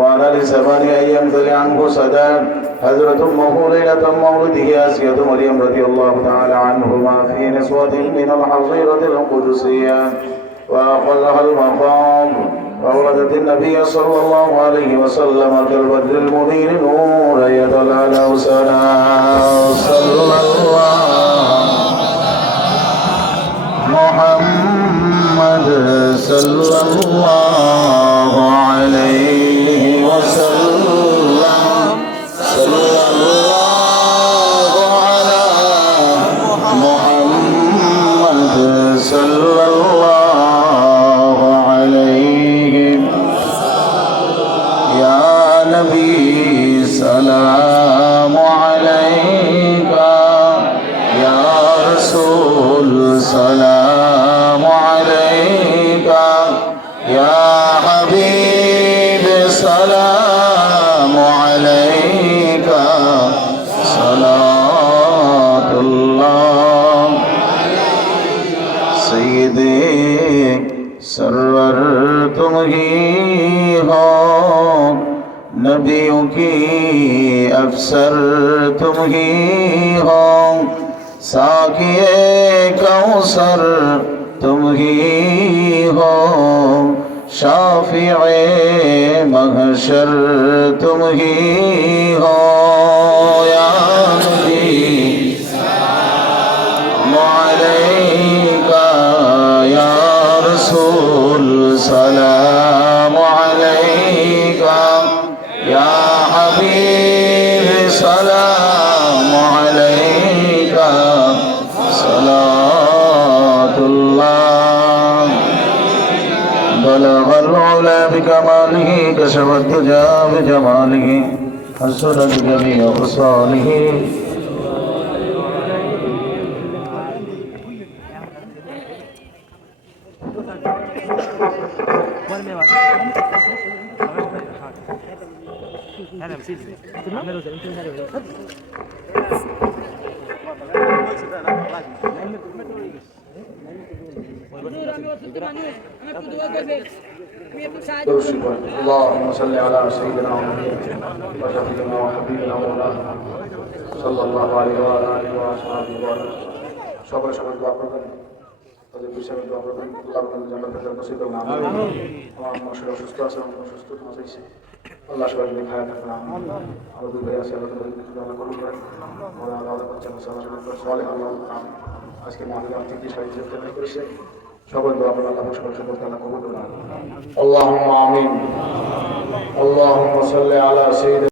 وعلى لسبان أن يمتلئ عنه سدان حضرة أمه ليلة مولده آسية مريم رضي الله تعالى عنهما في نسوة من الحظيرة القدسية وأقلها المقام وولدت النبي صلى الله عليه وسلم كالبدر المنير نورا يتلالى سنا صلى الله محمد صلى الله عليه وسلم صلى الله على محمد صلى الله عليه يا نبي سلام عليك يا رسول سلام عليك يا حبيب سلام عليك صلاة الله سيدي سرور तुम ही हो नबियों की अफसर तुम ही हो साकिए कौसर तुम ही हो शाफिए महशर तुम ही हो या नबी अलैका या रसूल सलाम अलैका या हबीब सलाम अलैका सलातुल्लाह बलगल उला बिकमालिही कशफ दुजा बिजमालिही हसनत जमीअ खसालिही اللهم صل على سيدنا ونبينا وشفيعنا وحبيبنا مولانا صلى الله عليه وعلى اله واصحابه وسلم সকলে সকলে দোয়া করবেন তাদের বিষয়ে দোয়া করবেন আল্লাহ আপনাদের জান্নাতের নসিব করুন আমিন আমার মশার অসুস্থ আছে আমার অসুস্থ হয়েছে আল্লাহ সবাইকে খায়া থাকবেন আমিন আমাদের ভাই আছে আল্লাহ তাদের কিছু আল্লাহ করুন ওরা আলাদা করছেন সালে আল্লাহ আজকে মহানগর থেকে সাহিত্য করেছে সকল দোয়া করুন আল্লাহ সকল সকল আল্লাহ কবুল করুন আল্লাহুম্মা আমিন আল্লাহুম্মা সাল্লি আলা সাইয়্যিদিনা